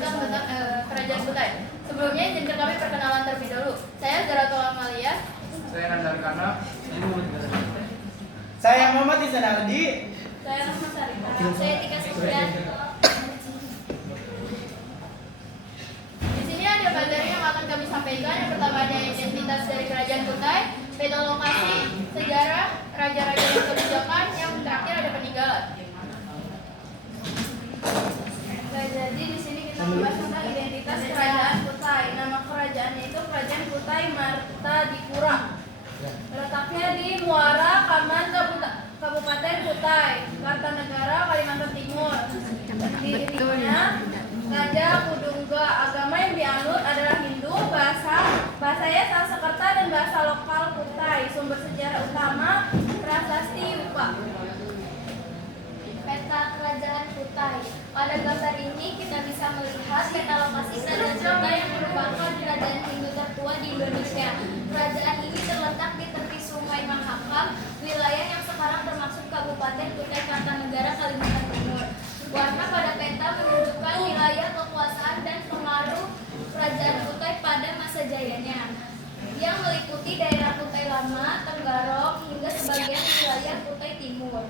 tentang Kerajaan Kutai. Sebelumnya izinkan kami perkenalan terlebih dahulu. Saya Zaratul Amalia. Saya Nandar Kana. Saya Muhammad Izanardi. Saya Rahma Sarika. Saya Tika Sisyan. Di sini ada materi yang akan kami sampaikan. Yang pertama ada identitas dari Kerajaan Kutai, peta lokasi, sejarah, raja-raja dan kebijakan. Yang terakhir ada peninggalan. Jadi di sini kita membahas tentang identitas Kerajaan Kutai. Nama kerajaannya itu Kerajaan Kutai Martadipura. Letaknya di Muara Kaman, Kabupaten Kutai, Kartanegara, Kalimantan Timur. Dirinya Raja Kudungga. Agama yang dianut adalah Hindu. Bahasanya Sanskerta dan bahasa lokal Kutai. Sumber sejarah utama Prasasti Yupa. Peta Kerajaan Kutai. Pada gambar ini kita bisa melihat peta lokasi Kerajaan Kutai yang merupakan kerajaan Hindu tertua di Indonesia. Kerajaan ini terletak di tepi Sungai Mahakam, wilayah yang sekarang termasuk Kabupaten Kutai Kartanegara, Kalimantan Timur. Warna pada peta menunjukkan wilayah kekuasaan dan pengaruh Kerajaan Kutai pada masa jayanya, yang meliputi daerah Kutai Lama, Tenggarong, hingga sebagian wilayah Kutai Timur.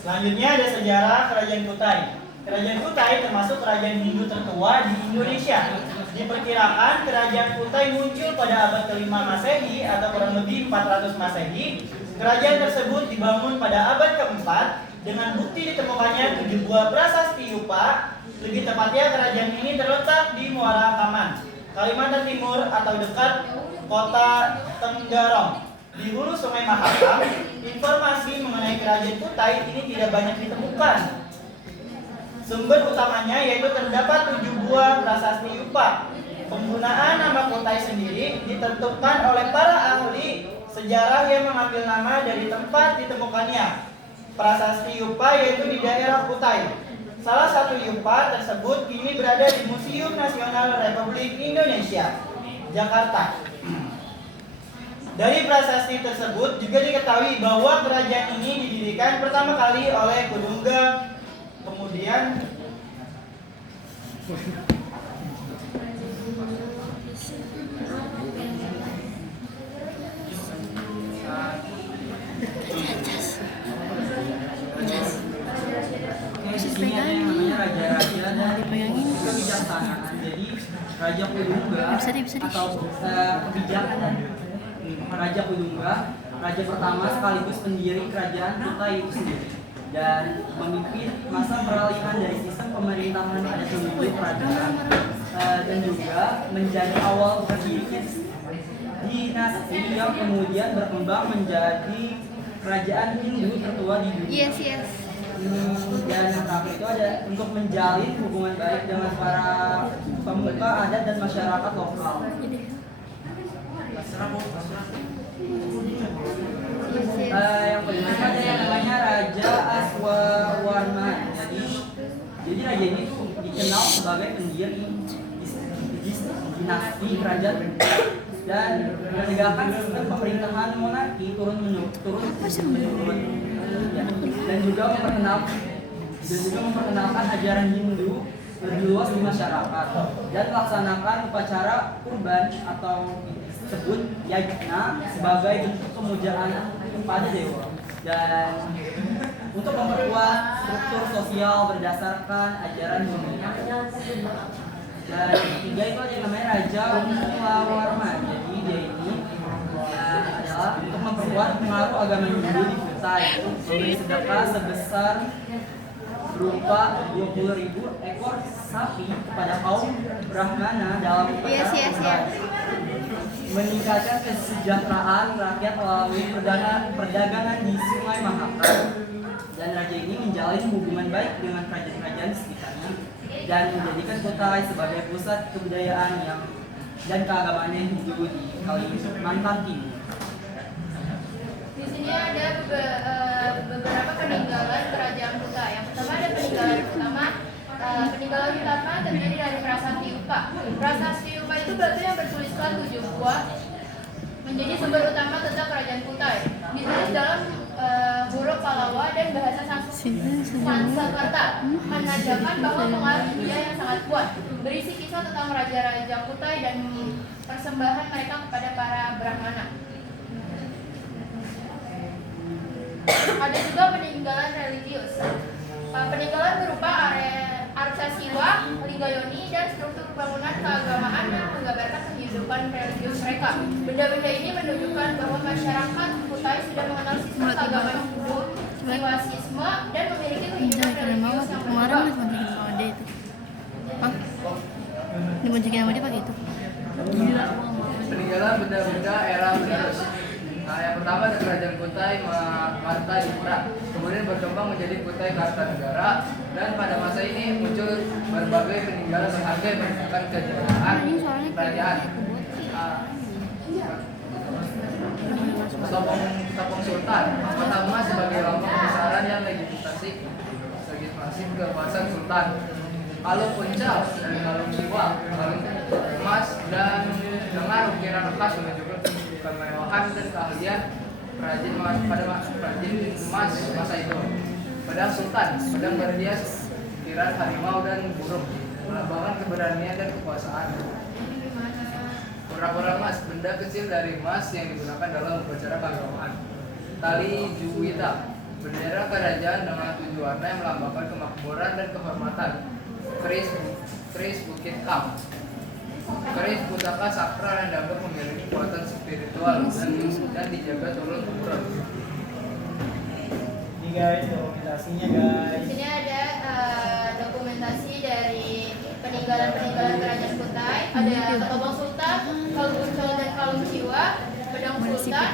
Selanjutnya ada sejarah Kerajaan Kutai. Kerajaan Kutai termasuk kerajaan Hindu tertua di Indonesia. Diperkirakan Kerajaan Kutai muncul pada abad ke-5 Masehi atau kurang lebih 400 Masehi. Kerajaan tersebut dibangun pada abad ke-4 dengan bukti ditemukannya 7 buah prasasti Yupa. Lebih tepatnya kerajaan ini terletak di Muara Kaman, Kalimantan Timur atau dekat kota Tenggarong. Di hulu Sungai Mahakam, informasi mengenai Kerajaan Kutai ini tidak banyak ditemukan. Sumber utamanya yaitu terdapat 7 buah prasasti Yupa. Penggunaan nama Kutai sendiri ditentukan oleh para ahli sejarah yang mengambil nama dari tempat ditemukannya prasasti Yupa, yaitu di daerah Kutai. Salah satu Yupa tersebut kini berada di Museum Nasional Republik Indonesia, Jakarta. Dari prasasti tersebut juga diketahui bahwa kerajaan ini didirikan pertama kali oleh Kudungga, kemudian Di sini ada yang namanya raja-raja dan kebijaksanaan. Jadi Raja Kudungga atau kebijakan. Raja Kudungga, raja pertama sekaligus pendiri kerajaan Kutai itu sendiri, dan memimpin masa peralihan dari sistem pemerintahan adat menuju kerajaan, dan juga menjadi awal berdirinya dinasti yang kemudian berkembang menjadi kerajaan Hindu tertua di dunia. Yes. Dan yang terakhir itu ada untuk menjalin hubungan baik dengan para pemuka adat dan masyarakat lokal. Yang kedua ada yang namanya Raja Aswawarman. Jadi raja ini dikenal sebagai pendiri dinasti kerajaan dan menegakkan sistem pemerintahan monarki turun menurun, dan juga memperkenalkan ajaran Hindu lebih luas di masyarakat dan melaksanakan upacara kurban atau disebut yajna sebagai bentuk pemujaan kepada dewa, dan untuk memperkuat struktur sosial berdasarkan ajaran Hindu. Dan ketiga itu ada yang namanya Raja Mulawarman. Jadi dia ini adalah untuk memperkuat pengaruh agama Hindu di Kutai, memberi sedekah sebesar berupa 20.000 ekor sapi kepada kaum Brahmana dalam upacara meningkatkan kesejahteraan rakyat melalui perdagangan di Sungai Mahakam. Dan raja ini menjalin hubungan baik dengan kerajaan-kerajaan sekitarnya dan menjadikan Kutai sebagai pusat kebudayaan dan keagamaan Hindu di Kalimantan Timur. Di sini ada beberapa peninggalan Kerajaan Kutai. Yang pertama ada peninggalan utama terdiri dari prasasti Yupa. Prasasti Yupa itu batu yang bertuliskan 7 buah menjadi sumber utama tentang Kerajaan Kutai. Ditulis dalam huruf Palawa, dan bahasa Sanskerta, menandakan bahwa pengaruh India yang sangat kuat, berisi kisah tentang raja-raja Kutai dan persembahan mereka kepada para Brahmana. Ada juga peninggalan religius. Peninggalan berupa arca Siwa, Lingayoni, dan struktur bangunan keagamaan yang menggambarkan kehidupan religius mereka. Benda-benda ini menunjukkan bahwa masyarakat Kutai sudah mengenal sistem keagamaan Hindu, Siwasisme, dan memiliki kehidupan religius yang Kemarin berubah. diboncikin sama dia itu. Hah? Diboncikin sama dia pakai itu. Gila. Peninggalan benda-benda era Menerus. Nah, yang pertama ada kerajaan Kutai Kartanegara, kemudian berkembang menjadi Kutai Kartanegara, dan pada masa ini muncul berbagai peninggalan berharga yang menunjukkan kejayaan Ini soalnya kerajaan. Topong Sultan, mata emas sebagai lambang kebesaran yang legitimasi kekuasaan Sultan. Kalung puncal dari kalung jiwa, kalung emas, dan dengan ukiran khas menunjukkan kemewahan dan keahlian perajin emas masa itu. Pedang Sultan, pedang berhias ukiran harimau dan burung, melambangkan keberanian dan kekuasaan. Kura-kura emas, benda kecil dari emas yang digunakan dalam upacara keagamaan. Tali Juwita, bendera kerajaan dengan 7 warna yang melambangkan kemakmuran dan kehormatan. Keris Bukit Kam, keris pusaka sakral yang dapat memiliki kekuatan spiritual dan dijaga turun temurun. Ini guys, dokumentasinya guys. Di sini ada dokumentasi dari peninggalan kerajaan Kutai. Ada Ketobong Sultan, Kalung Puncal dan Kalung Jiwa, Pedang Sultan.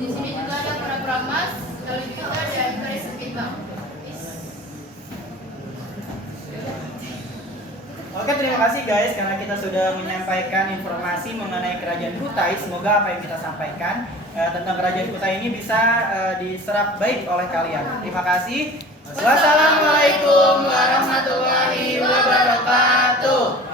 Di sini juga ada kura-kura emas, Tali Juwita, dan keris Bukit Kam. Oke, terima kasih guys karena kita sudah menyampaikan informasi mengenai kerajaan Kutai. Semoga apa yang kita sampaikan tentang kerajaan Kutai ini bisa diserap baik oleh kalian. Terima kasih. Wassalamualaikum warahmatullahi wabarakatuh.